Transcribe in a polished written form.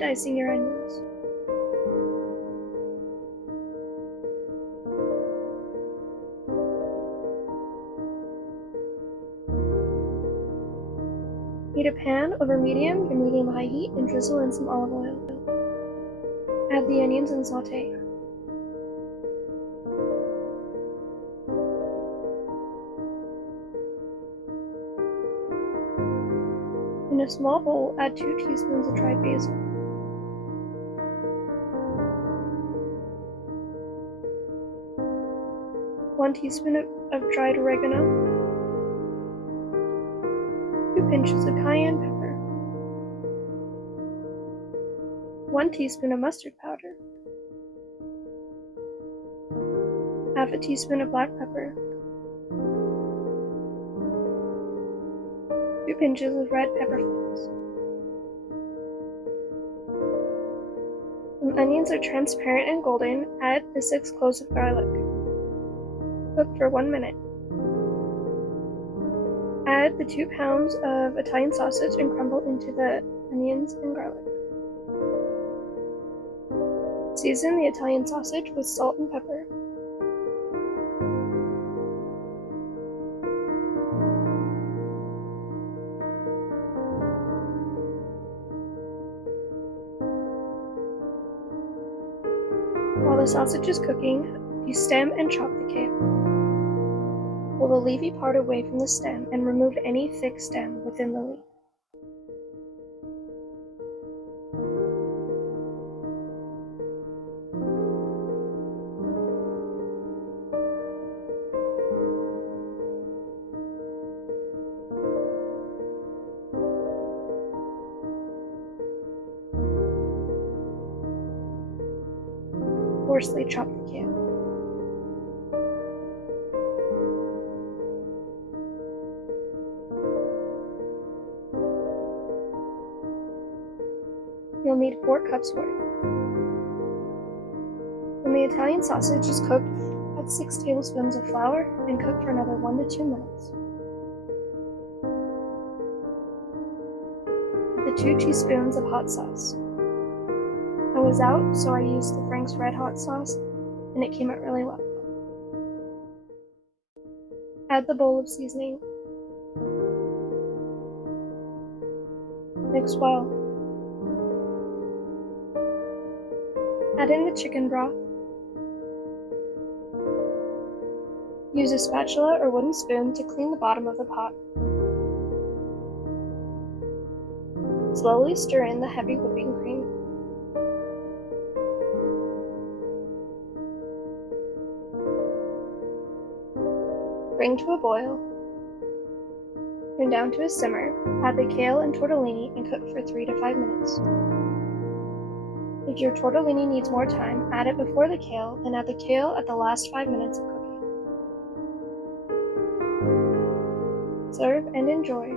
dicing your onions. Heat a pan over medium to medium-high heat and drizzle in some olive oil. Add the onions and saute. In a small bowl, add 2 teaspoons of dried basil. One teaspoon of dried oregano. 2 pinches of cayenne pepper. 1 teaspoon of mustard powder. Half a teaspoon of black pepper. 2 pinches of red pepper flakes. When onions are transparent and golden, add the 6 cloves of garlic. Cook for 1 minute. Add the 2 pounds of Italian sausage and crumble into the onions and garlic. Season the Italian sausage with salt and pepper. While the sausage is cooking, destem and chop the kale. Pull the leafy part away from the stem and remove any thick stem within the leaf. Coarsely chop the kale. You'll need 4 cups worth. When the Italian sausage is cooked, add 6 tablespoons of flour and cook for another 1 to 2 minutes. Add the 2 teaspoons of hot sauce. I was out, so I used the Frank's Red Hot sauce, and it came out really well. Add the bowl of seasoning. Mix well. Add in the chicken broth. Use a spatula or wooden spoon to clean the bottom of the pot. Slowly stir in the heavy whipping cream. Bring to a boil. Turn down to a simmer. Add the kale and tortellini and cook for 3 to 5 minutes. If your tortellini needs more time, add it before the kale and add the kale at the last 5 minutes of cooking. Serve and enjoy.